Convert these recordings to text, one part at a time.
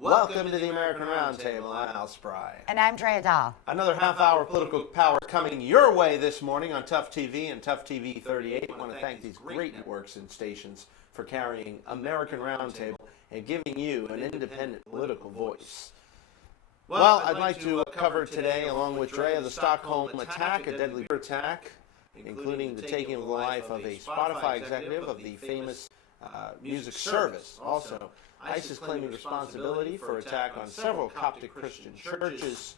Welcome to the American Roundtable. I'm Al Spry. And I'm Drea Dahl. Another half-hour political power coming your way this morning on Tough TV and Tough TV 38. I want to thank these great networks and stations for carrying American Roundtable and giving you an independent political voice. Well, I'd like to cover today, along with Drea, the Stockholm attack, a deadly attack, including the taking of the life of a Spotify executive of the famous music service. Also, ISIS claiming responsibility for attack on several Coptic Christian churches.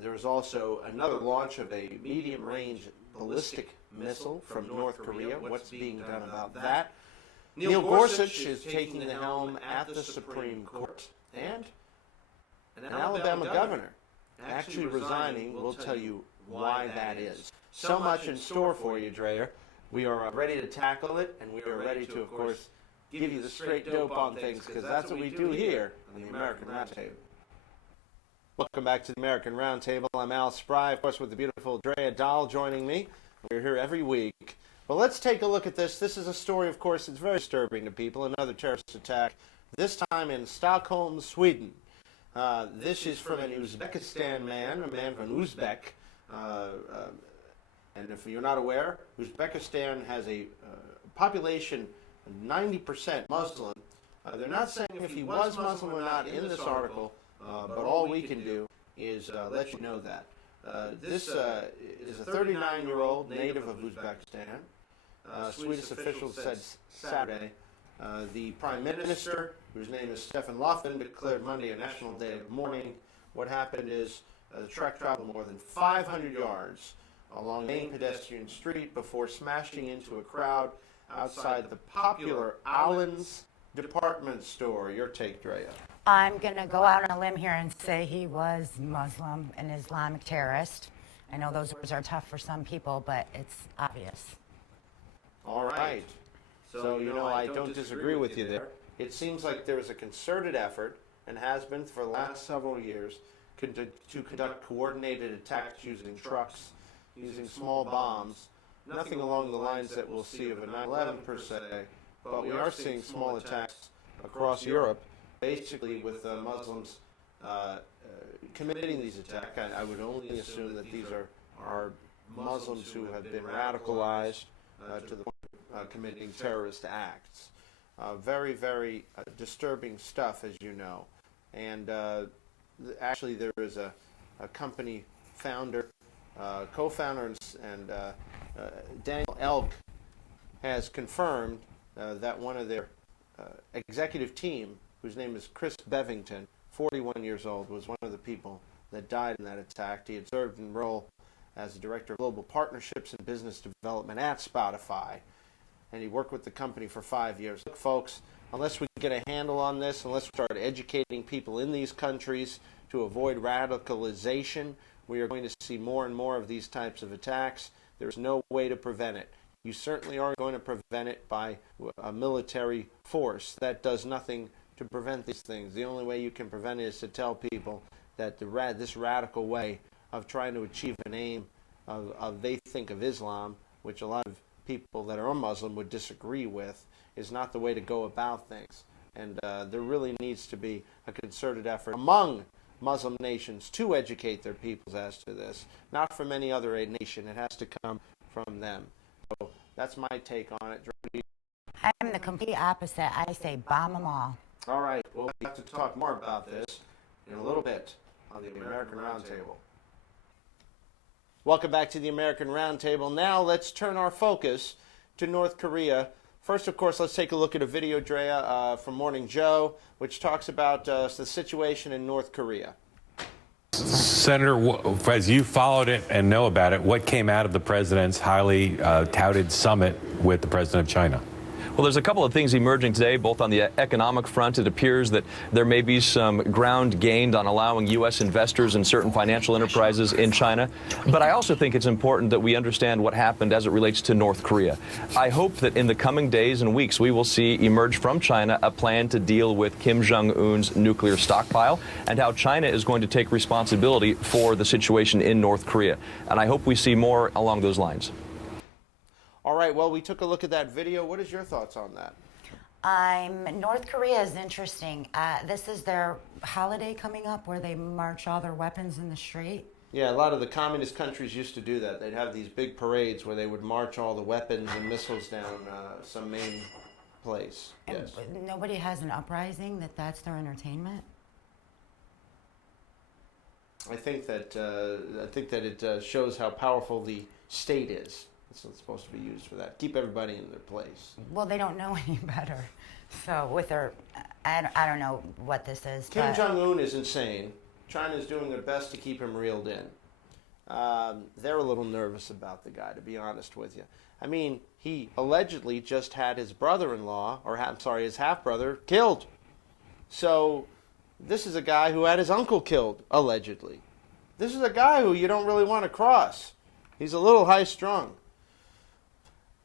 There was also another launch of a medium-range ballistic missile from North Korea. What's being done about that? Neil Gorsuch is taking the helm at the Supreme Court. And an Alabama governor actually resigning. We'll tell you why that is. So much in store for you, Drea. We are ready to tackle it, and we are ready to, of course, give you the straight dope on things, because that's what we do here on the American Roundtable. Welcome back to the American Roundtable. I'm Al Spry, of course, with the beautiful Drea Dahl joining me. We're here every week. Well, let's take a look at this. This is a story, of course, that's very disturbing to people. Another terrorist attack, this time in Stockholm, Sweden. This is from an Uzbekistan man, a man from Uzbek. And if you're not aware, Uzbekistan has a population 90% Muslim. They're not saying if he was Muslim or not in this article, but all we can do is let you know that. This is a 39-year-old native of Uzbekistan. Swedish officials said Saturday the Prime Minister, whose name is Stefan Löfven, declared Monday a national day of mourning. What happened is the truck traveled more than 500 yards along the main pedestrian street before smashing into a crowd outside the popular Allen's department store. Your take, Drea. I'm going to go out on a limb here and say he was Muslim, an Islamic terrorist. I know those words are tough for some people, but it's obvious. All right. So, I don't disagree with you there. It seems like there is a concerted effort, and has been for the last several years, to conduct coordinated attacks using trucks, using small bombs. Nothing along the lines that we'll see of a 9/11 per se, but we are seeing small attacks across Europe, basically with Muslims committing these attacks. I would only assume that these are Muslims who have been radicalized to the point of committing terrorist acts. Very, very disturbing stuff, as you know. And actually there is a company founder, co-founder, and Daniel Elk has confirmed that one of their executive team, whose name is Chris Bevington, 41 years old, was one of the people that died in that attack. He had served in role as the Director of Global Partnerships and Business Development at Spotify, and he worked with the company for 5 years. Look, folks, unless we get a handle on this, unless we start educating people in these countries to avoid radicalization, we are going to see more and more of these types of attacks. There's no way to prevent it. You certainly aren't going to prevent it by a military force. That does nothing to prevent these things. The only way you can prevent it is to tell people that this radical way of trying to achieve an aim of they think of Islam, which a lot of people that are Muslim would disagree with, is not the way to go about things. And there really needs to be a concerted effort among Muslim nations to educate their peoples as to this, not from any other nation. It has to come from them. So that's my take on it. I'm the complete opposite. I say bomb them all. All right. Well, we have to talk more about this in a little bit on the American Roundtable. Welcome back to the American Roundtable. Now let's turn our focus to North Korea. First, of course, let's take a look at a video, Drea, from Morning Joe, which talks about the situation in North Korea. Senator, as you followed it and know about it, what came out of the president's highly touted summit with the president of China? Well, there's a couple of things emerging today, both on the economic front. It appears that there may be some ground gained on allowing U.S. investors in certain financial enterprises in China. But I also think it's important that we understand what happened as it relates to North Korea. I hope that in the coming days and weeks, we will see emerge from China a plan to deal with Kim Jong-un's nuclear stockpile and how China is going to take responsibility for the situation in North Korea. And I hope we see more along those lines. All right, well, we took a look at that video. What is your thoughts on that? North Korea is interesting. This is their holiday coming up where they march all their weapons in the street. Yeah, a lot of the communist countries used to do that. They'd have these big parades where they would march all the weapons and missiles down some main place. And Yes. nobody has an uprising that's their entertainment. I think that it shows how powerful the state is. It's supposed to be used for that. Keep everybody in their place. Well, they don't know any better. So with their, I don't know what this is. Kim but Jong-un is insane. China's doing their best to keep him reeled in. They're a little nervous about the guy, to be honest with you. I mean, he allegedly just had his brother-in-law, his half-brother, killed. So this is a guy who had his uncle killed, allegedly. This is a guy who you don't really want to cross. He's a little high-strung.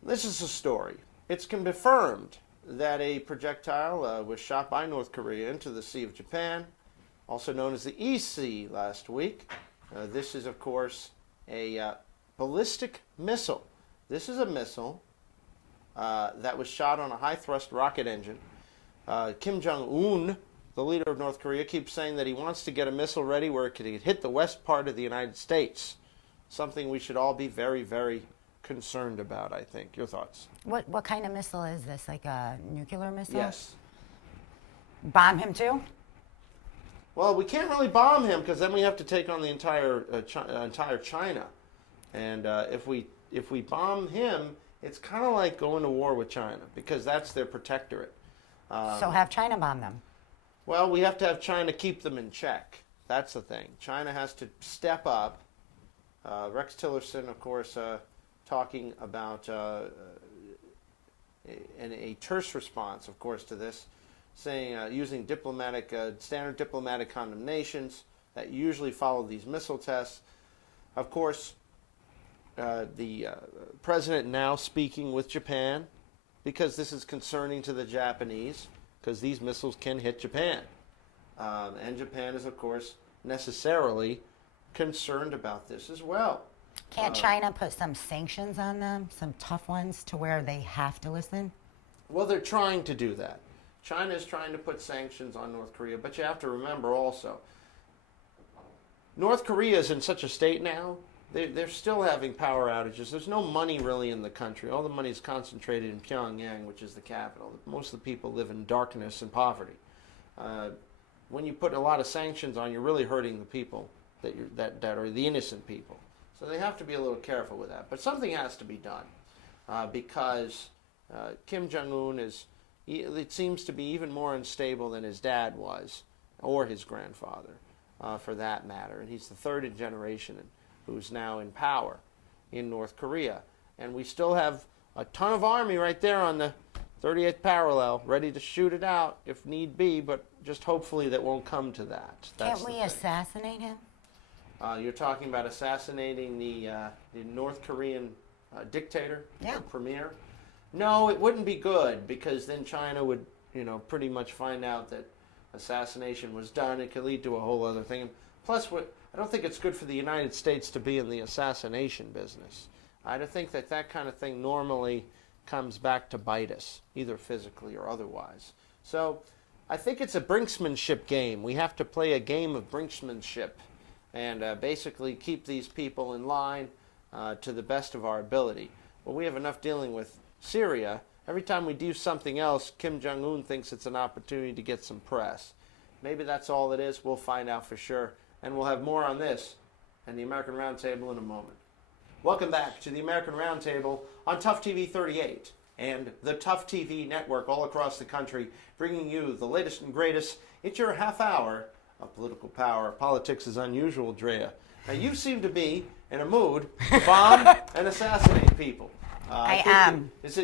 This is the story. It's confirmed that a projectile was shot by North Korea into the Sea of Japan, also known as the East Sea, last week. This is, of course, a ballistic missile. This is a missile that was shot on a high-thrust rocket engine. Kim Jong-un, the leader of North Korea, keeps saying that he wants to get a missile ready where it could hit the west part of the United States. Something we should all be very, very concerned about, I think. Your thoughts? what kind of missile is this? Like a nuclear missile? Yes. Bomb him too? Well, we can't really bomb him because then we have to take on the entire China, and if we bomb him, it's kind of like going to war with China because that's their protectorate. So have China bomb them. Well, we have to have China keep them in check. That's the thing. China has to step up. Rex Tillerson, of course, talking about a terse response, of course, to this, saying using standard diplomatic condemnations that usually follow these missile tests. Of course, the president now speaking with Japan because this is concerning to the Japanese because these missiles can hit Japan. And Japan is, of course, necessarily concerned about this as well. Can't China put some sanctions on them, some tough ones, to where they have to listen? Well, they're trying to do that. China is trying to put sanctions on North Korea, but you have to remember also, North Korea is in such a state now, they're still having power outages. There's no money really in the country. All the money is concentrated in Pyongyang, which is the capital. Most of the people live in darkness and poverty. When you put a lot of sanctions on, you're really hurting the people that are the innocent people. So they have to be a little careful with that. But something has to be done because Kim Jong-un it seems to be even more unstable than his dad was, or his grandfather, for that matter. And he's the third generation who's now in power in North Korea. And we still have a ton of army right there on the 38th parallel, ready to shoot it out if need be, but just hopefully that won't come to that. That's Can't we the thing. assassinate him? You're talking about assassinating the North Korean dictator, Yeah. or premier? No, it wouldn't be good because then China would, pretty much find out that assassination was done. It could lead to a whole other thing. Plus, I don't think it's good for the United States to be in the assassination business. I don't think that kind of thing normally comes back to bite us, either physically or otherwise. So I think it's a brinksmanship game. We have to play a game of brinksmanship and basically keep these people in line to the best of our ability. Well, we have enough dealing with Syria. Every time we do something else, Kim Jong-un thinks it's an opportunity to get some press. Maybe that's all it is. We'll find out for sure. And we'll have more on this and the American Roundtable in a moment. Welcome back to the American Roundtable on Tough TV 38 and the Tough TV network all across the country, bringing you the latest and greatest. It's your half hour of political power. Politics is unusual, Drea. Now, you seem to be in a mood to bomb and assassinate people. I am. Was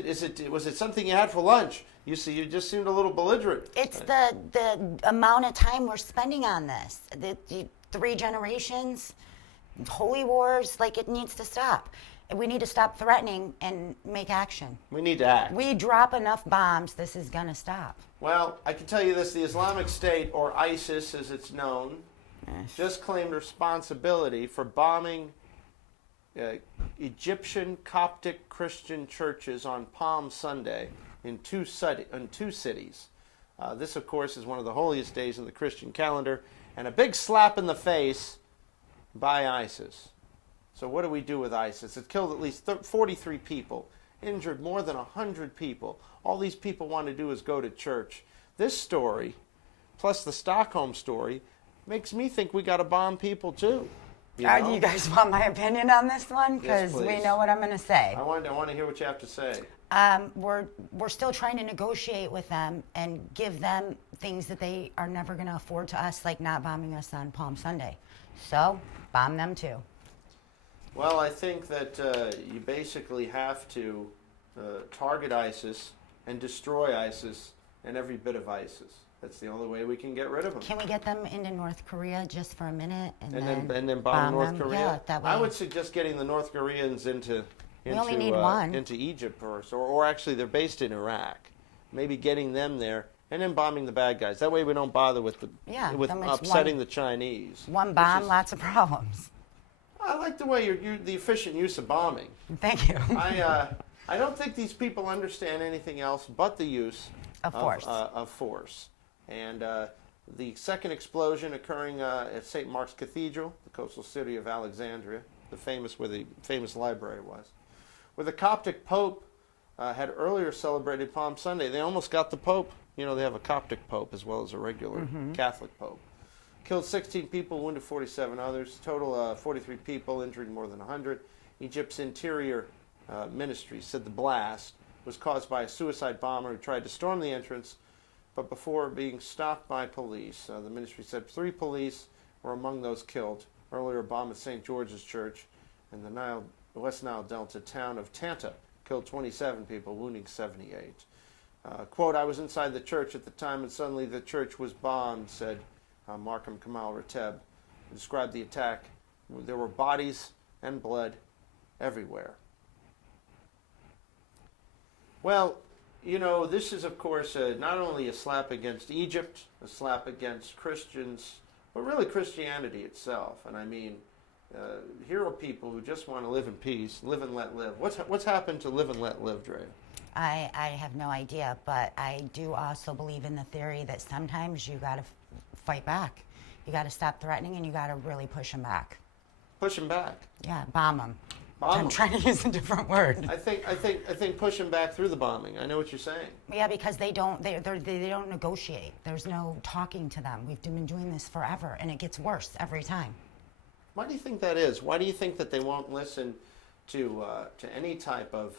it something you had for lunch? You just seemed a little belligerent. It's the amount of time we're spending on this. The 3 generations, holy wars, it needs to stop. We need to stop threatening and make action. We need to act. We drop enough bombs, this is going to stop. Well, I can tell you this, the Islamic State, or ISIS as it's known, just claimed responsibility for bombing Egyptian Coptic Christian churches on Palm Sunday in two cities. This, of course, is one of the holiest days in the Christian calendar, and a big slap in the face by ISIS. So what do we do with ISIS? It killed at least 43 people, injured more than 100 people. All these people want to do is go to church. This story, plus the Stockholm story, makes me think we got to bomb people too. Do you guys want my opinion on this one? Yes, Because we please. know what I'm going to say. I want to hear what you have to say. We're still trying to negotiate with them and give them things that they are never going to afford to us, like not bombing us on Palm Sunday. So, bomb them too. Well, I think that you basically have to target ISIS and destroy ISIS and every bit of ISIS. That's the only way we can get rid of them. Can we get them into North Korea just for a minute And then bomb North them? Korea? Yeah, that way. I would suggest getting the North Koreans into only need one. into Egypt first, or actually they're based in Iraq. Maybe getting them there and then bombing the bad guys. That way we don't bother with then it's upsetting the Chinese. One bomb, lots of problems. I like the way you're the efficient use of bombing. Thank you. I don't think these people understand anything else but the use Of force. Of force. And the second explosion occurring at St. Mark's Cathedral, the coastal city of Alexandria, where the famous library was, where the Coptic Pope had earlier celebrated Palm Sunday. They almost got the Pope. You know, they have a Coptic Pope as well as a regular Catholic Pope. Killed 16 people, wounded 47 others. Total 43 people, injured more than 100. Egypt's Interior Ministry said the blast was caused by a suicide bomber who tried to storm the entrance, but before being stopped by police. The ministry said 3 police were among those killed. Earlier, a bomb at St. George's Church in the West Nile Delta town of Tanta killed 27 people, wounding 78. Quote, I was inside the church at the time and suddenly the church was bombed, said Markham Kamal Rateb. He described the attack. There were bodies and blood everywhere. Well, you know, this is, of course, not only a slap against Egypt, a slap against Christians, but really Christianity itself. And I mean, here are people who just want to live in peace, live and let live. What's happened to live and let live, Drea? I have no idea, but I do also believe in the theory that sometimes you got to fight back. You got to stop threatening and you got to really push them back. Push them back. Yeah, bomb them. Bomb I'm 'em. trying to use a different word. I think pushing back through the bombing. I know what you're saying. Yeah, because they don't negotiate. There's no talking to them. We've been doing this forever, and it gets worse every time. Why do you think that is? Why do you think that they won't listen to any type of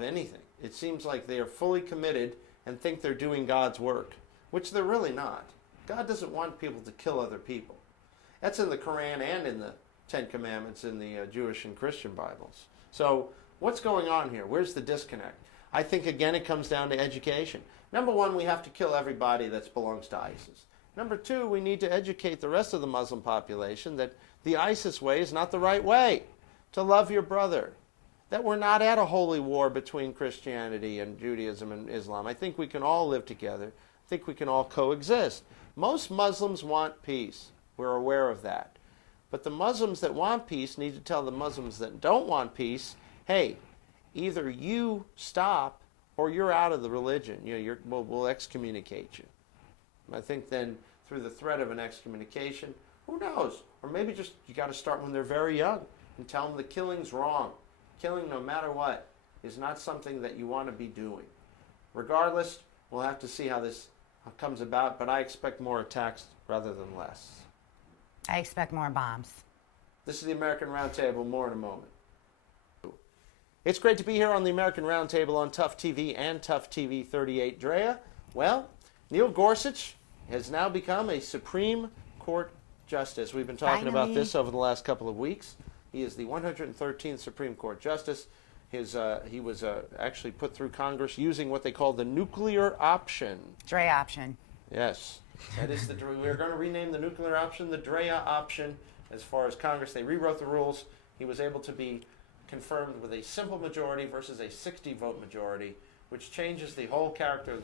anything? It seems like they are fully committed and think they're doing God's work, which they're really not. God doesn't want people to kill other people. That's in the Quran and in the Ten Commandments in the Jewish and Christian Bibles. So what's going on here? Where's the disconnect? I think, again, it comes down to education. Number one, we have to kill everybody that belongs to ISIS. Number two, we need to educate the rest of the Muslim population that the ISIS way is not the right way, to love your brother, that we're not at a holy war between Christianity and Judaism and Islam. I think we can all live together. I think we can all coexist. Most Muslims want peace. We're aware of that. But the Muslims that want peace need to tell the Muslims that don't want peace, hey, either you stop or you're out of the religion. You know, we'll excommunicate you. I think then through the threat of an excommunication, who knows? Or maybe just you got to start when they're very young and tell them the killing's wrong. Killing, no matter what, is not something that you want to be doing. Regardless, we'll have to see how this comes about, but I expect more attacks rather than less. I expect more bombs. This is the American Roundtable. More in a moment. It's great to be here on the American Roundtable on Tough TV and Tough TV 38. Drea, well, Neil Gorsuch has now become a Supreme Court Justice. We've been talking about Finally. this over the last couple of weeks. He is the 113th Supreme Court Justice. He was actually put through Congress using what they call the nuclear option. Dre option. Yes. That is we're going to rename the nuclear option the Drea option. As far as Congress, they rewrote the rules. He was able to be confirmed with a simple majority versus a 60-vote majority, which changes the whole character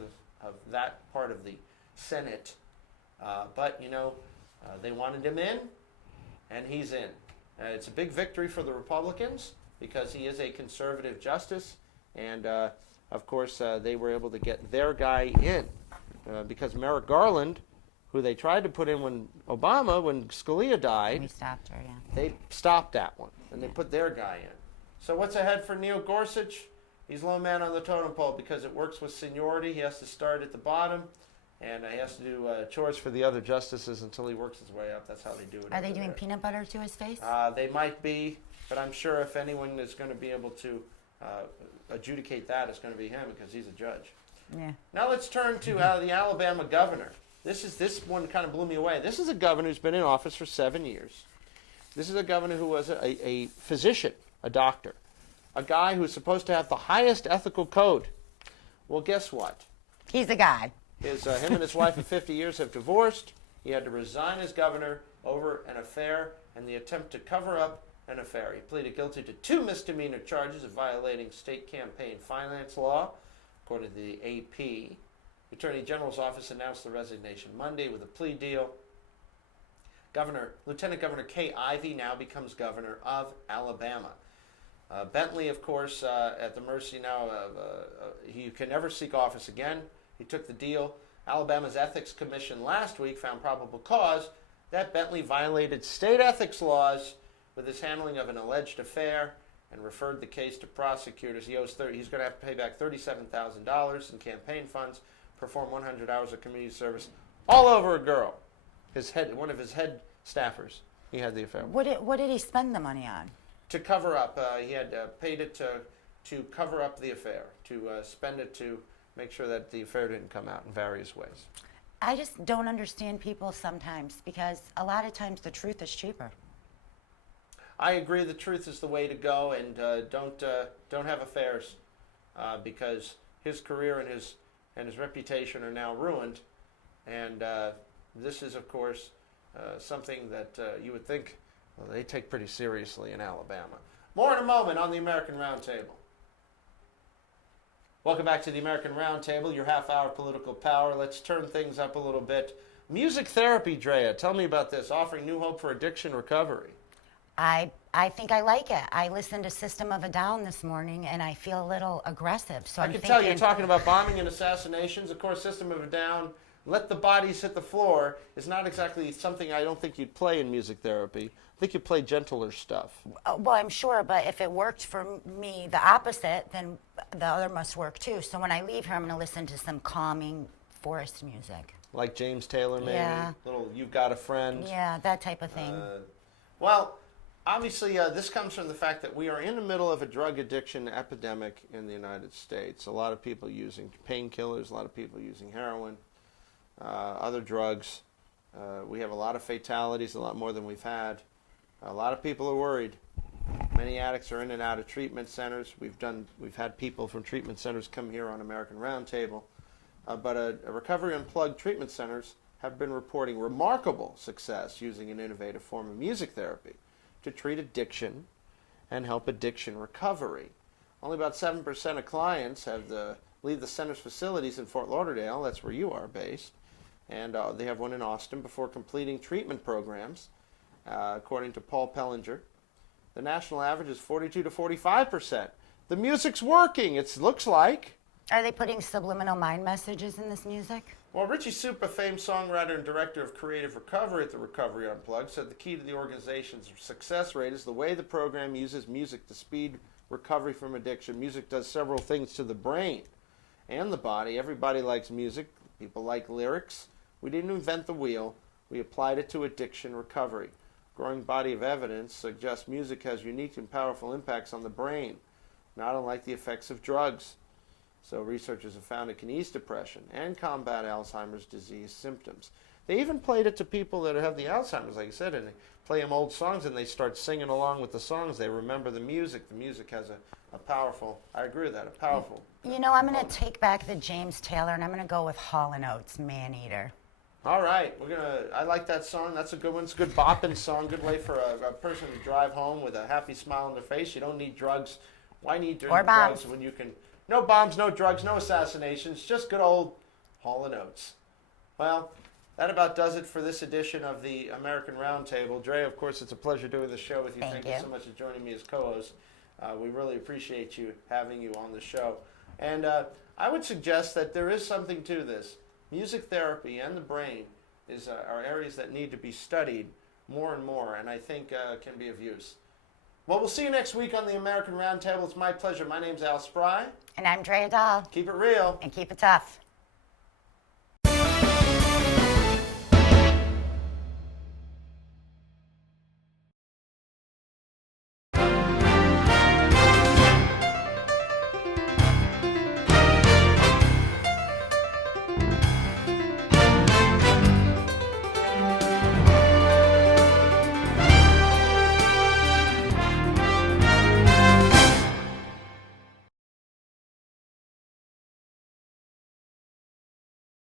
of that part of the Senate. But, you know, they wanted him in, and he's in. It's a big victory for the Republicans because he is a conservative justice, and of course, they were able to get their guy in because Merrick Garland, who they tried to put in when Scalia died, We stopped her, yeah. they stopped that one, and they put their guy in. So what's ahead for Neil Gorsuch? He's low man on the totem pole because it works with seniority. He has to start at the bottom, and he has to do chores for the other justices until he works his way up. That's how they do it. Are they over doing there. peanut butter to his face? They might be, but I'm sure if anyone is going to be able to adjudicate that, it's going to be him because he's a judge. Yeah. Now let's turn to the Alabama governor. This one kind of blew me away. This is a governor who's been in office for 7 years. This is a governor who was a physician, a doctor, a guy who's supposed to have the highest ethical code. Well, guess what? He's a guy. Him and his wife of 50 years have divorced. He had to resign as governor over an affair and the attempt to cover up an affair. He pleaded guilty to 2 misdemeanor charges of violating state campaign finance law, according to the AP. The Attorney General's office announced the resignation Monday with a plea deal. Lieutenant Governor Kay Ivey now becomes governor of Alabama. Bentley, of course, at the mercy now of, he can never seek office again. He took the deal. Alabama's Ethics Commission last week found probable cause that Bentley violated state ethics laws with his handling of an alleged affair and referred the case to prosecutors. He's going to have to pay back $37,000 in campaign funds, perform 100 hours of community service, all over a girl. One of his head staffers, he had the affair with. What did he spend the money on? To cover up. He had paid it to cover up the affair, to spend it to make sure that the affair didn't come out in various ways. I just don't understand people sometimes because a lot of times the truth is cheaper. I agree the truth is the way to go, and don't have affairs because his career and his reputation are now ruined. And this is, of course, something that you would think they take pretty seriously in Alabama. More in a moment on the American Roundtable. Welcome back to the American Roundtable, your half-hour political power. Let's turn things up a little bit. Music therapy, Drea, tell me about this, offering new hope for addiction recovery. I think I like it. I listened to System of a Down this morning, and I feel a little aggressive. So I I'm can thinking, tell you're talking about bombing and assassinations. Of course, System of a Down, Let the Bodies Hit the Floor is not exactly something I don't think you'd play in music therapy. I think you play gentler stuff. Well, I'm sure, but if it worked for me, the opposite, then the other must work too. So when I leave here, I'm going to listen to some calming forest music. Like James Taylor, maybe? Yeah. Little You've Got a Friend. Yeah, that type of thing. Well, obviously, this comes from the fact that we are in the middle of a drug addiction epidemic in the United States. A lot of people using painkillers, a lot of people using heroin, other drugs. We have a lot of fatalities, a lot more than we've had. A lot of people are worried. Many addicts are in and out of treatment centers. We've had people from treatment centers come here on American Roundtable. But Recovery Unplugged treatment centers have been reporting remarkable success using an innovative form of music therapy to treat addiction and help addiction recovery. Only about 7% of clients leave the center's facilities in Fort Lauderdale, that's where you are based, and they have one in Austin before completing treatment programs. According to Paul Pellinger, the national average is 42 to 45%. The music's working, it looks like. Are they putting subliminal mind messages in this music? Well, Richie Supa, famed songwriter and director of creative recovery at the Recovery Unplugged, said the key to the organization's success rate is the way the program uses music to speed recovery from addiction. Music does several things to the brain and the body. Everybody likes music. People like lyrics. We didn't invent the wheel. We applied it to addiction recovery. Growing body of evidence suggests music has unique and powerful impacts on the brain, not unlike the effects of drugs. So researchers have found it can ease depression and combat Alzheimer's disease symptoms. They even played it to people that have the Alzheimer's, like I said, and they play them old songs and they start singing along with the songs. They remember the music. The music has a powerful, I agree with that, a powerful. You know, I'm going to take back the James Taylor, and I'm going to go with Hall & Oates, Man Eater. All right, I like that song. That's a good one. It's a good bopping song. Good way for a person to drive home with a happy smile on their face. You don't need drugs. Why need Or drugs bombs. when you can? No bombs, no drugs, no assassinations. Just good old Hall & Oates. Well, that about does it for this edition of the American Roundtable. Dre, of course, it's a pleasure doing the show with you. Thank you you so much for joining me as co-host. We really appreciate you having you on the show. And I would suggest that there is something to this. Music therapy and the brain are areas that need to be studied more and more, and I think can be of use. Well, we'll see you next week on the American Roundtable. It's my pleasure. My name's Al Spry. And I'm Drea Dahl. Keep it real. And keep it tough.